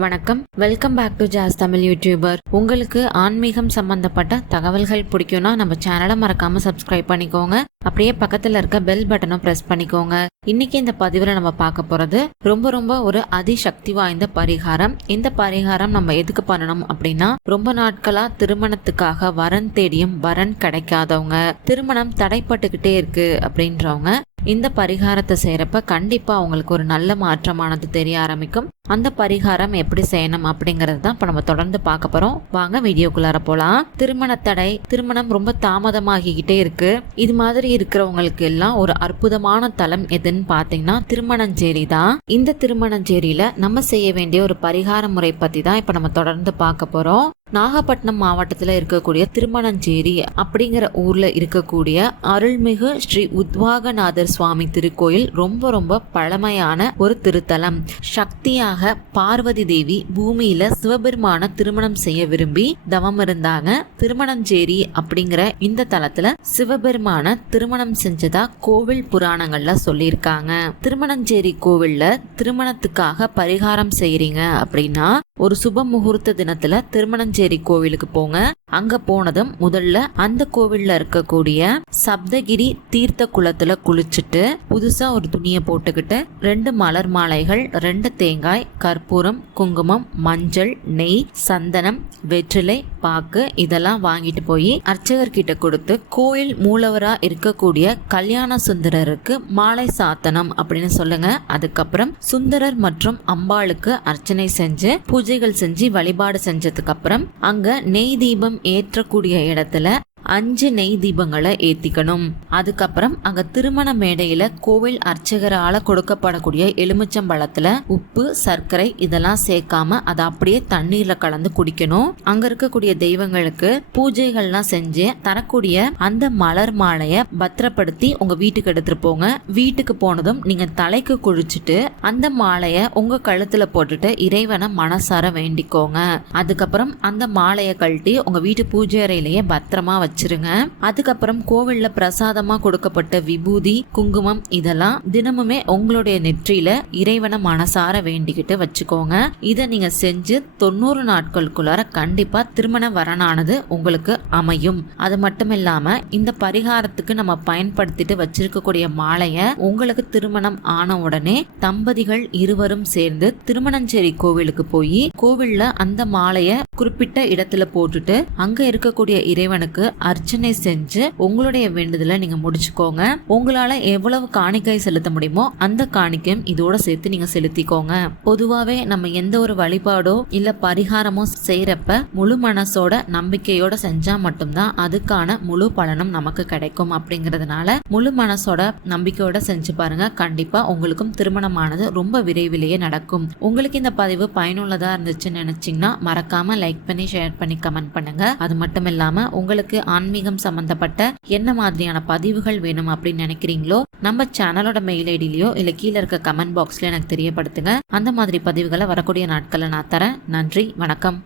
வணக்கம், welcome back to ஜாஸ் Tamil YouTuber. உங்களுக்கு ஆன்மீகம் சம்பந்தப்பட்ட தகவல்கள் பிடிக்கும்னா நம்ம சேனலை மறக்காம சப்ஸ்கிரைப் பண்ணிக்கோங்க. அப்படியே பக்கத்துல இருக்க பெல் பட்டனும் பிரஸ் பண்ணிக்கோங்க. இன்னைக்கு இந்த பதிவுல நம்ம பார்க்க போறது ரொம்ப ஒரு அதிசக்தி வாய்ந்த பரிகாரம். இந்த பரிகாரம் நம்ம எதுக்கு பண்ணணும் அப்படின்னா, ரொம்ப நாட்களா திருமணத்துக்காக வரன் தேடியும் வரன் கிடைக்காதவங்க, திருமணம் தடைப்பட்டுக்கிட்டே இருக்கு அப்படின்றவங்க இந்த பரிகாரத்தை செய்யறப்ப கண்டிப்பா அவங்களுக்கு ஒரு நல்ல மாற்றமானது தெரிய ஆரம்பிக்கும். அந்த பரிகாரம் எப்படி செய்யணும் அப்படிங்கறது தான் இப்ப நம்ம தொடர்ந்து பார்க்க போறோம். வாங்க வீடியோக்குள்ளார போலாம். திருமண தடை, திருமணம் ரொம்ப தாமதமாகிக்கிட்டே இருக்கு, இது மாதிரி இருக்கிறவங்களுக்கு எல்லாம் ஒரு அற்புதமான தலம் எதுன்னு பாத்தீங்கன்னா திருமணஞ்சேரி தான். இந்த திருமணஞ்சேரியில நம்ம செய்ய வேண்டிய ஒரு பரிகார முறை பத்தி தான் இப்ப நம்ம தொடர்ந்து பார்க்க போறோம். நாகப்பட்டினம் மாவட்டத்துல இருக்கக்கூடிய திருமணஞ்சேரி அப்படிங்கிற ஊர்ல இருக்கக்கூடிய அருள்மிகு ஸ்ரீ உத்வாகநாதர் சுவாமி திருக்கோயில் ரொம்ப பழமையான ஒரு திருத்தலம். சக்தியாக பார்வதி தேவி பூமியில சிவபெருமான திருமணம் செய்ய விரும்பி தவம் இருந்தாங்க. திருமணஞ்சேரி அப்படிங்கிற இந்த தலத்துல சிவபெருமான திருமணம் செஞ்சதா கோவில் புராணங்கள்ல சொல்லியிருக்காங்க. திருமணஞ்சேரி கோவில்ல திருமணத்துக்காக பரிகாரம் செய்யறீங்க அப்படின்னா ஒரு சுப முகூர்த்த தினத்துல திருமணஞ்சேரி கோவிலுக்கு போங்க. அங்க போனதும் முதல்ல அந்த கோவில்ல இருக்கக்கூடிய சப்தகிரி தீர்த்த குளத்துல குளிச்சுட்டு புதுசா ஒரு துணியை போட்டுக்கிட்டு 2 மலர் மாலைகள், 2 தேங்காய், கற்பூரம், குங்குமம், மஞ்சள், நெய், சந்தனம், வெற்றிலை பாக்கு இதெல்லாம் வாங்கிட்டு போய் அர்ச்சகர் கிட்ட கொடுத்து கோயில் மூலவரா இருக்கக்கூடிய கல்யாண சுந்தரருக்கு மாலை சாத்தனம் அப்படின்னு சொல்லுங்க. அதுக்கப்புறம் சுந்தரர் மற்றும் அம்பாளுக்கு அர்ச்சனை செஞ்சு பூஜைகள் செஞ்சு வழிபாடு செஞ்சதுக்கு அப்புறம் அங்க நெய் தீபம் ஏற்றக்கூடிய இடத்துல 5 நெய் தீபங்களை ஏத்திக்கணும். அதுக்கப்புறம் அங்க திருமண மேடையில கோவில் அர்ச்சகரால கொடுக்கப்படக்கூடிய எலுமிச்சம்பழத்துல உப்பு, சர்க்கரை இதெல்லாம் சேர்க்காம அதை அப்படியே தண்ணீர்ல கலந்து குடிக்கணும். அங்க இருக்கக்கூடிய தெய்வங்களுக்கு பூஜைகள்லாம் செஞ்சு தரக்கூடிய அந்த மலர் மாலைய பத்திரப்படுத்தி உங்க வீட்டுக்கு எடுத்துட்டு போங்க. வீட்டுக்கு போனதும் நீங்க தலைக்கு குளிச்சுட்டு அந்த மாலைய உங்க கழுத்துல போட்டுட்டு இறைவனை மனசார வேண்டிக்கோங்க. அதுக்கப்புறம் அந்த மாலையை கழட்டி உங்க வீட்டு பூஜை அறையிலேயே பத்திரமா வச்சிருங்க. அதுக்கப்புறம் கோவில்ல பிரசாதமா கொடுக்கப்பட்ட விபூதி, குங்குமம் இதெல்லாம் தினமுமே உங்களுடைய நெற்றியில இறைவனை மனசார வேண்டிக்கிட்டு வச்சுக்கோங்க. இதை நீங்க செஞ்சு 90 நாட்களுக்குள்ளார கண்டிப்பா திருமண வரனானது உங்களுக்கு அமையும். அது மட்டும் இல்லாம இந்த பரிகாரத்துக்கு நம்ம பயன்படுத்திட்டு வச்சிருக்கக்கூடிய மாலைய உங்களுக்கு திருமணம் ஆன உடனே தம்பதிகள் இருவரும் சேர்ந்து திருமணஞ்சேரி கோவிலுக்கு போய் கோவில்ல அந்த மாலைய குறிப்பிட்ட இடத்துல போட்டுட்டு அங்க இருக்கக்கூடிய இறைவனுக்கு அர்ச்சனை செஞ்சு உங்களுடைய வேண்டுதலை நீங்க முடிச்சுக்கோங்க. உங்களால எவ்வளவு காணிக்கை செலுத்த முடியுமோ அந்த காணிக்கையும் இதோட சேர்த்து நீங்க செலுத்திக்கோங்க. பொதுவாவே நம்ம எந்த ஒரு வழிபாடோ இல்ல பரிகாரமோ செய்யறப்ப முழு மனசோட நம்பிக்கையோட செஞ்சா மட்டும்தான் அதுக்கான முழு பலனும் நமக்கு கிடைக்கும். அப்படிங்கறதுனால முழு மனசோட நம்பிக்கையோட செஞ்சு பாருங்க. கண்டிப்பா உங்களுக்கும் திருமணமானது ரொம்ப விரைவிலேயே நடக்கும். உங்களுக்கு இந்த பதிவு பயனுள்ளதா இருந்துச்சுன்னு நினைச்சீங்கன்னா மறக்காம லைக் பண்ணி, ஷேர் பண்ணி, கமெண்ட் பண்ணுங்க. அது மட்டும் இல்லாம உங்களுக்கு ஆன்மீகம் சம்பந்தப்பட்ட என்ன மாதிரியான பதிவுகள் வேணும் அப்படின்னு நினைக்கிறீங்களோ நம்ம சேனலோட மெயில் ஐடியிலயோ இல்ல கீழே இருக்க கமெண்ட் பாக்ஸ்ல எனக்கு தெரியப்படுத்துங்க. அந்த மாதிரி பதிவுகளை வரக்கூடிய நாட்களை நான் தரேன். நன்றி, வணக்கம்.